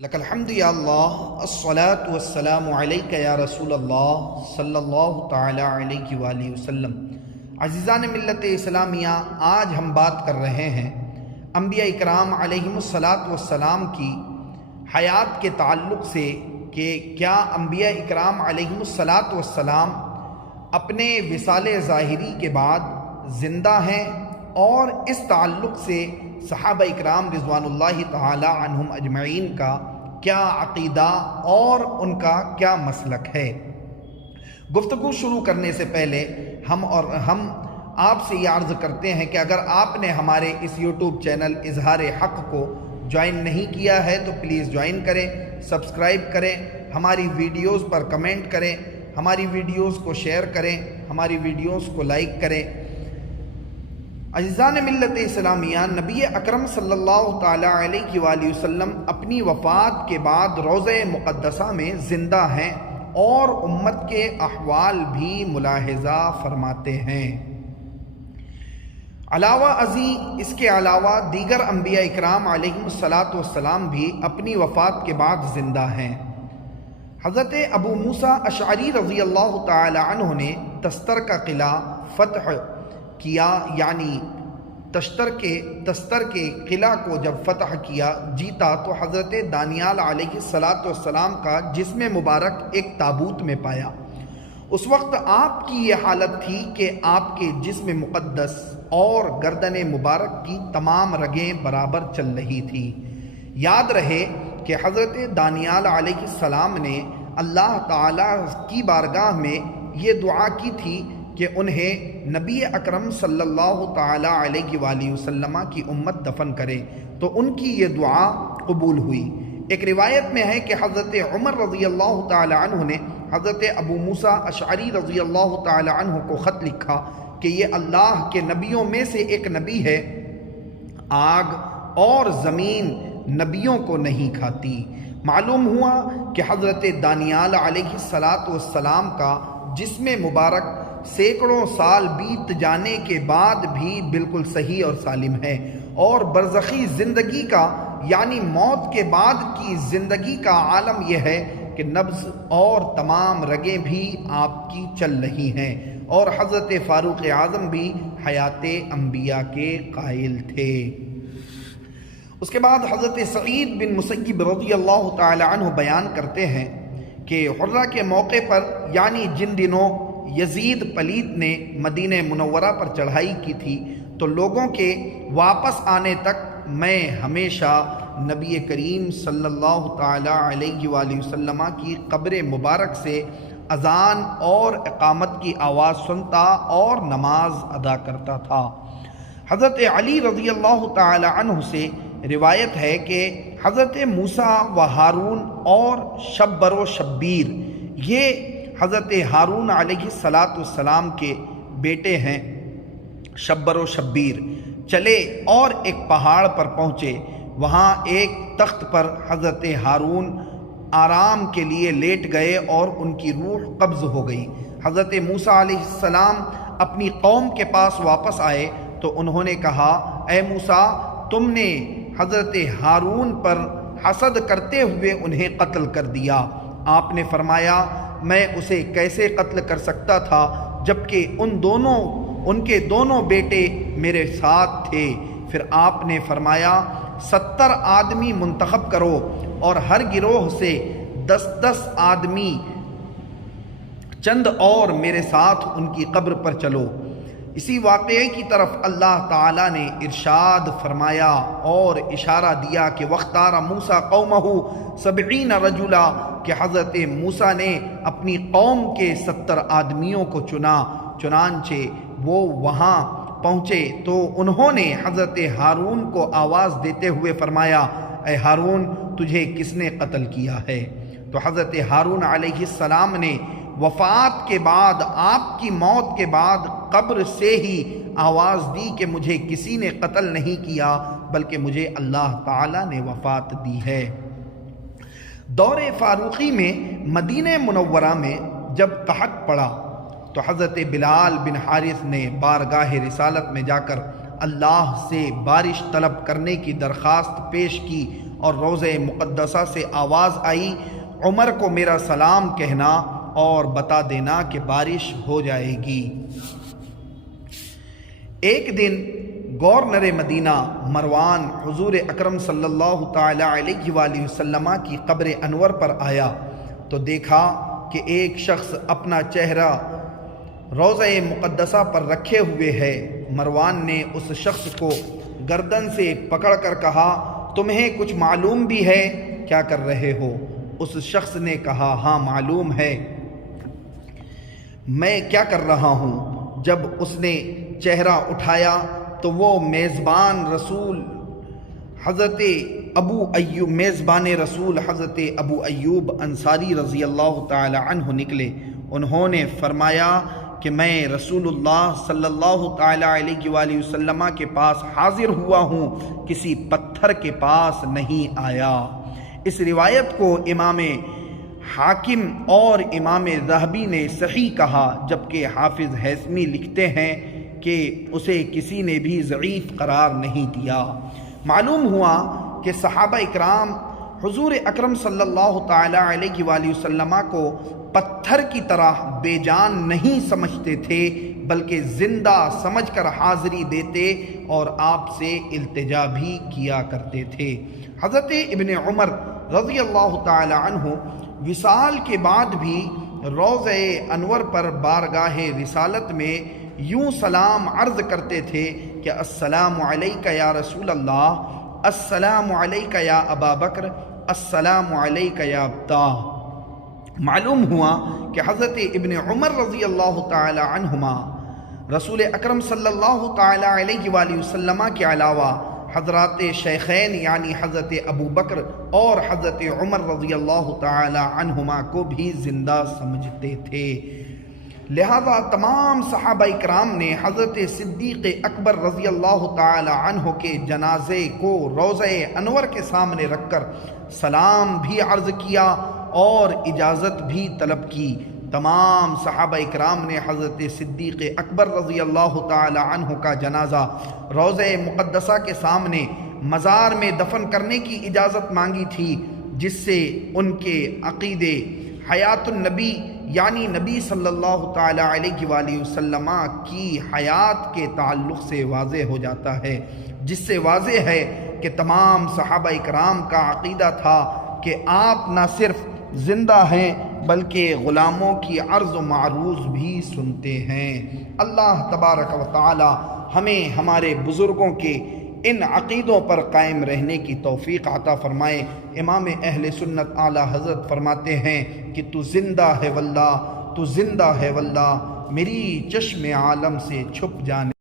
لک الحمد یا اللہ الصلاۃ والسلام علیک یا رسول اللہ صلی اللہ تعالی علیہ وآلہ وسلم۔ عزیزان ملت اسلامیہ، آج ہم بات کر رہے ہیں انبیاء اکرام علیہم الصلاۃ والسلام کی حیات کے تعلق سے کہ کیا انبیاء اکرام علیہم الصلاۃ والسلام اپنے وصال ظاہری کے بعد زندہ ہیں، اور اس تعلق سے صحابہ اکرام رضوان اللہ تعالی عنہم اجمعین کا کیا عقیدہ اور ان کا کیا مسلک ہے۔ گفتگو شروع کرنے سے پہلے ہم آپ سے یہ عرض کرتے ہیں کہ اگر آپ نے ہمارے اس یوٹیوب چینل اظہار حق کو جوائن نہیں کیا ہے تو پلیز جوائن کریں، سبسکرائب کریں، ہماری ویڈیوز پر کمنٹ کریں، ہماری ویڈیوز کو شیئر کریں، ہماری ویڈیوز کو لائک کریں۔ عزیزان ملت اسلامیہ، نبی اکرم صلی اللہ تعالی علیہ وآلہ وسلم اپنی وفات کے بعد روضہ مقدسہ میں زندہ ہیں اور امت کے احوال بھی ملاحظہ فرماتے ہیں۔ علاوہ ازیں اس کے علاوہ دیگر انبیاء اکرام علیہم الصلاۃ والسلام بھی اپنی وفات کے بعد زندہ ہیں۔ حضرت ابو موسیٰ اشعری رضی اللہ تعالی عنہ نے تستر کا قلعہ فتح کیا، یعنی تستر کے قلعہ کو جب فتح کیا جیتا تو حضرت دانیال علیہ السلام کا جسم مبارک ایک تابوت میں پایا۔ اس وقت آپ کی یہ حالت تھی کہ آپ کے جسم مقدس اور گردن مبارک کی تمام رگیں برابر چل رہی تھی۔ یاد رہے کہ حضرت دانیال علیہ السلام نے اللہ تعالیٰ کی بارگاہ میں یہ دعا کی تھی کہ انہیں نبی اکرم صلی اللہ تعالی علیہ وآلہ وسلم کی امت دفن کرے، تو ان کی یہ دعا قبول ہوئی۔ ایک روایت میں ہے کہ حضرت عمر رضی اللہ تعالی عنہ نے حضرت ابو موسیٰ اشعری رضی اللہ تعالی عنہ کو خط لکھا کہ یہ اللہ کے نبیوں میں سے ایک نبی ہے، آگ اور زمین نبیوں کو نہیں کھاتی۔ معلوم ہوا کہ حضرت دانیال علیہ السلام کا جسم مبارک سینکڑوں سال بیت جانے کے بعد بھی بالکل صحیح اور سالم ہے، اور برزخی زندگی کا یعنی موت کے بعد کی زندگی کا عالم یہ ہے کہ نبض اور تمام رگیں بھی آپ کی چل رہی ہیں، اور حضرت فاروق اعظم بھی حیات انبیاء کے قائل تھے۔ اس کے بعد حضرت سعید بن مسیب رضی اللہ تعالی عنہ بیان کرتے ہیں کہ حرہ کے موقع پر، یعنی جن دنوں یزید پلیت نے مدینہ منورہ پر چڑھائی کی تھی، تو لوگوں کے واپس آنے تک میں ہمیشہ نبی کریم صلی اللہ تعالی علیہ وآلہ وسلم کی قبر مبارک سے اذان اور اقامت کی آواز سنتا اور نماز ادا کرتا تھا۔ حضرت علی رضی اللہ تعالی عنہ سے روایت ہے کہ حضرت موسیٰ و ہارون اور شبر و شبیر، یہ حضرت ہارون علیہ السلام کے بیٹے ہیں، شبر و شبیر، چلے اور ایک پہاڑ پر پہنچے۔ وہاں ایک تخت پر حضرت ہارون آرام کے لیے لیٹ گئے اور ان کی روح قبض ہو گئی۔ حضرت موسیٰ علیہ السلام اپنی قوم کے پاس واپس آئے تو انہوں نے کہا، اے موسیٰ، تم نے حضرت ہارون پر حسد کرتے ہوئے انہیں قتل کر دیا۔ آپ نے فرمایا، میں اسے کیسے قتل کر سکتا تھا جبکہ ان کے دونوں بیٹے میرے ساتھ تھے۔ پھر آپ نے فرمایا، 70 آدمی منتخب کرو اور ہر گروہ سے 10 آدمی چند اور میرے ساتھ ان کی قبر پر چلو۔ اسی واقعے کی طرف اللہ تعالیٰ نے ارشاد فرمایا اور اشارہ دیا کہ وَاخْتَارَ مُوسَىٰ قَوْمَهُ 70 رجلا، کہ حضرت موسیٰ نے اپنی قوم کے 70 آدمیوں کو چنا۔ چنانچہ وہ وہاں پہنچے تو انہوں نے حضرت ہارون کو آواز دیتے ہوئے فرمایا، اے ہارون، تجھے کس نے قتل کیا ہے؟ تو حضرت ہارون علیہ السلام نے وفات کے بعد، آپ کی موت کے بعد قبر سے ہی آواز دی کہ مجھے کسی نے قتل نہیں کیا بلکہ مجھے اللہ تعالیٰ نے وفات دی ہے۔ دور فاروقی میں مدینہ منورہ میں جب قحط پڑا تو حضرت بلال بن حارث نے بارگاہ رسالت میں جا کر اللہ سے بارش طلب کرنے کی درخواست پیش کی اور روضہ مقدسہ سے آواز آئی، عمر کو میرا سلام کہنا اور بتا دینا کہ بارش ہو جائے گی۔ ایک دن گورنر مدینہ مروان حضور اکرم صلی اللہ تعالی علیہ وآلہ وسلم کی قبر انور پر آیا تو دیکھا کہ ایک شخص اپنا چہرہ روضہ مقدسہ پر رکھے ہوئے ہے۔ مروان نے اس شخص کو گردن سے پکڑ کر کہا، تمہیں کچھ معلوم بھی ہے؟ کیا کر رہے ہو؟ اس شخص نے کہا، ہاں معلوم ہے، میں کیا کر رہا ہوں؟ جب اس نے چہرہ اٹھایا تو وہ میزبان رسول حضرت ابو ایوب انصاری رضی اللہ تعالی عنہ نکلے۔ انہوں نے فرمایا کہ میں رسول اللہ صلی اللہ تعالی علیہ وآلہ وسلم کے پاس حاضر ہوا ہوں، کسی پتھر کے پاس نہیں آیا۔ اس روایت کو امام حاکم اور امام ذہبی نے صحیح کہا، جبکہ حافظ ہیثمی لکھتے ہیں کہ اسے کسی نے بھی ضعیف قرار نہیں دیا۔ معلوم ہوا کہ صحابہ اکرام حضور اکرم صلی اللہ تعالی علیہ وآلہ وسلم کو پتھر کی طرح بے جان نہیں سمجھتے تھے، بلکہ زندہ سمجھ کر حاضری دیتے اور آپ سے التجا بھی کیا کرتے تھے۔ حضرت ابن عمر رضی اللہ تعالی عنہ وصال کے بعد بھی روضہ انور پر بارگاہ رسالت میں یوں سلام عرض کرتے تھے کہ السلام علیکہ یا رسول اللہ، السلام علیکہ یا ابا بکر، السلام علیکہ یا ابتا۔ معلوم ہوا کہ حضرت ابن عمر رضی اللہ تعالی عنہما رسول اکرم صلی اللہ تعالی علیہ وآلہ وسلم کے علاوہ حضرات شیخین یعنی حضرت ابو بکر اور حضرت عمر رضی اللہ تعالی عنہما کو بھی زندہ سمجھتے تھے۔ لہذا تمام صحابہ اکرام نے حضرت صدیق اکبر رضی اللہ تعالی عنہ کے جنازے کو روضہ انور کے سامنے رکھ کر سلام بھی عرض کیا اور اجازت بھی طلب کی۔ تمام صحابہ اکرام نے حضرت صدیق اکبر رضی اللہ تعالی عنہ کا جنازہ روضہ مقدسہ کے سامنے مزار میں دفن کرنے کی اجازت مانگی تھی، جس سے ان کے عقیدے حیات النبی یعنی نبی صلی اللہ تعالی علیہ وآلہ وسلم کی حیات کے تعلق سے واضح ہو جاتا ہے، جس سے واضح ہے کہ تمام صحابہ اکرام کا عقیدہ تھا کہ آپ نہ صرف زندہ ہیں بلکہ غلاموں کی عرض و معروض بھی سنتے ہیں۔ اللہ تبارک و تعالی ہمیں ہمارے بزرگوں کے ان عقیدوں پر قائم رہنے کی توفیق عطا فرمائے۔ امام اہل سنت اعلیٰ حضرت فرماتے ہیں کہ تو زندہ ہے واللہ، تو زندہ ہے واللہ، میری چشم عالم سے چھپ جانے